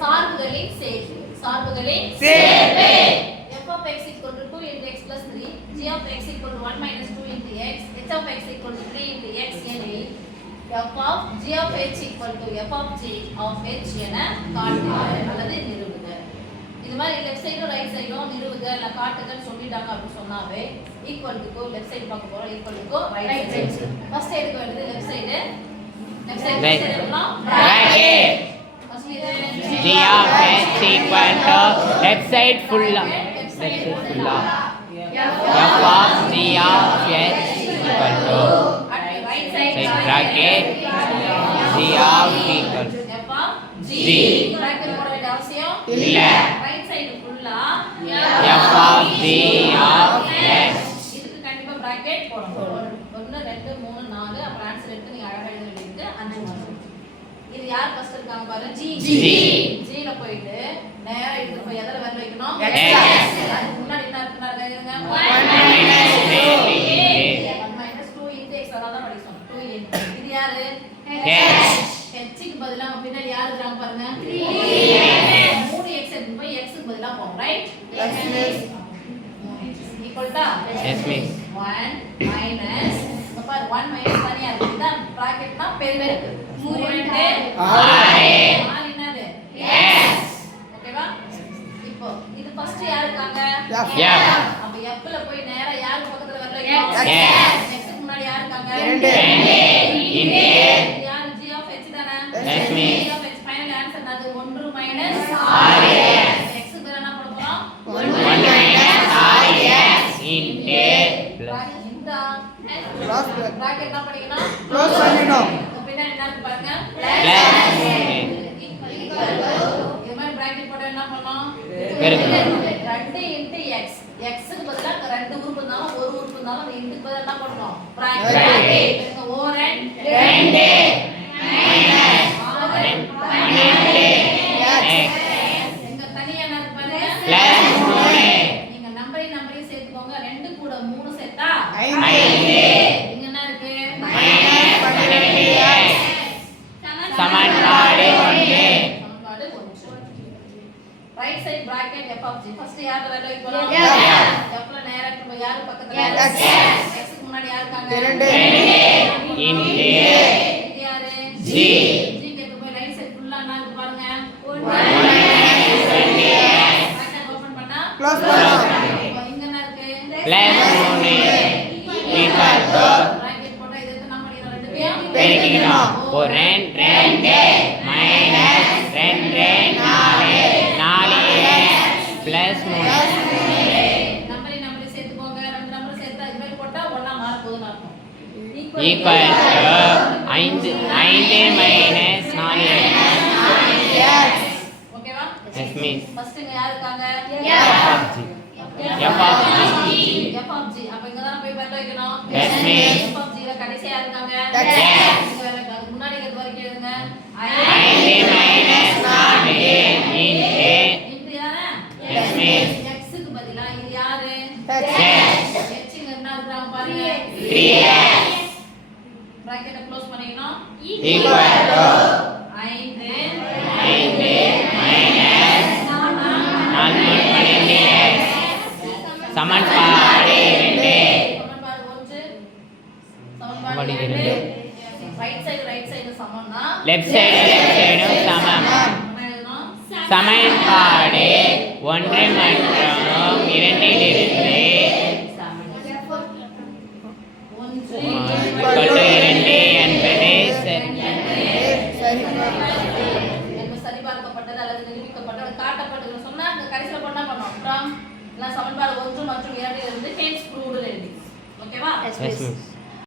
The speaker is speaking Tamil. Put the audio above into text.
சார்புகளின் சேர்ப்பு. சார்புகளின் சேர்ப்பு. f of x equal to 2 into x plus 3, g of x equal to 1 minus 2 into x, h of x equal to 3 into x எனில் f of g of h equal to f of g of h என காட்டுக அல்லது நிறுவுக. இது மாதிரி லெஃப்ட் சைடும் ரைட் சைடும் நிறுவுக இல்ல காட்டுகன்னு சொல்லிட்டாங்க அப்படி சொன்னாவே ஈக்குவல் டு லெஃப்ட் சைடு பார்க்க போறோம் equal to right side. First சைடுக்கு வருது லெஃப்ட் சைடு. லெஃப்ட் சைடு எடுக்கலாம் பிராக்கெட். ஃபர்ஸ்ட் இது g of h equal to left side full f of g of h equal to right side bracket g of equal f of g. bracket போட வேண்டிய அவசியம் இல்ல. ரைட் சைடு ஃபுல்லா f of g of h. இதுக்கு கண்டிப்பா பிராக்கெட் போடணும். 1 2 3 4 அப்புறம் ஆன்சர் எடுத்து நீங்க அழகா எழுத வேண்டியது 5 மார்க். இது யார் ஃபர்ஸ்ட் இருக்காங்க பாரு g. g ல போயிட்டு நேரா எடுத்து போய் எதல வரல வைக்கணும் x. அதுக்கு முன்னாடி என்ன இருக்குன்னு எழுதுங்க 1 minus 2 into x அத தான் படிச்சோம் 2 into இது யாரு h. h க்கு பதிலா பின்னாடி யார் இருக்காங்க பாருங்க 3x எடுத்து போய் x க்கு பதிலா போறோம் right. equal to yes miss 1 minus அப்ப 1 minus தனியா இருக்கு இதான் பிராக்கெட்னா பெருக்கல் 3 2 6 4 என்னது s. ஓகேவா இப்போ இது ஃபர்ஸ்ட் யார் இருக்காங்க f. அப்ப f ல போய் நேரா யார் பக்கத்துல வரல வைக்கணும் s. x க்கு முன்னாடி யார் இருக்காங்க 2 in யார் g of h தானே yes g miss of h final answer அது 1 minus 6s. x க்கு பதிலா என்ன பண்ண போறோம் 1 minus 6s into bracket என்ன பண்ணிக்கணும் க்ளோஸ் பண்ணிடணும். பின்னாடி என்ன இருக்கு பாருங்க plus 3 இது மாதிரி bracket போட்டு என்ன பண்ணனும் பெருக்கணும் 2 into x x க்கு பதிலா ரெண்டு உறுப்பு இருந்தாலும் ஒரு உறுப்பு இருந்தாலும் அந்த இன்டுக்கு பதிலா என்ன பண்ணனும் bracket o and 2 எங்க தனியா என்ன இருக்கு பாருங்க plus 3 நீங்க நம்பரையும் சேர்த்துக்கோங்க 2 கூட 3 சேர்த்தா 5 இங்க என்ன இருக்கு சமன்பாடு 1 சமன்பாடு 1. Right side bracket f of g first யார் வேலை வைக்கணும் f ல நேரா நம்ம யார் பக்கத்துல x க்கு முன்னாடி யார் இருக்காங்க 2 into இது யாரு g g க்கு போய் ரைட் சைடு ஃபுல்லா என்ன இருக்கு பாருங்க 1 minus 20s பிராக்கெட் ஓபன் பண்ணா க்ளோஸ் பண்ணணும். இங்க என்ன இருக்கு plus 3 equal to பிராக்கெட் போட்டா இது என்ன பண்ணிரோம் ரெண்டுத்தையும் பெருக்கிக்கணும் 4 2 minus 2 4s plus 3 நம்பரை சேர்த்துக்கோங்க ரெண்டு நம்பர் சேர்த்தா இது மாதிரி போட்டா ஒண்ணா மாற போகுதுன்னு அர்த்தம் equal to 5 minus 4s. ஓகேவா yes miss ஃபர்ஸ்ட் இங்க யார் இருக்காங்க f of g f of g அப்ப இங்க தான் போய் வரல வைக்கணும் yes miss f of g ல கடைசியா யார் இருக்காங்க yes இங்க வரல அதுக்கு முன்னாடி இருக்கிறது வரைக்கும் எழுதுங்க 5 minus 4 into இன்டு யாரா yes miss x க்கு பதிலா இது யாரு yes h இங்க என்ன இருக்காங்க பாருங்க 3s பிராக்கெட்ட க்ளோஸ் பண்ணிக்கணும் equal to 5 minus 4 சமன்பாடு 2 சமன்பாடு 1 சமன்பாடு சமன்பாடு 2 2. ரைட் சைடு சமம்னா left side சமம் என்ன எழுதணும் சமன்பாடு 1 மற்றும் 2 இலிருந்து equal to 2 என்பது சரிபார்க்கப்பட்டது அல்லது நிரூபிக்கப்பட்டது காட்டப்பட்டது சொன்னா அந்த கடைசில பண்ணா பண்ணோம் from சமன்பாடு 1 மற்றும் 2 இலிருந்து hence proved எழுதி ஓகேவா yes miss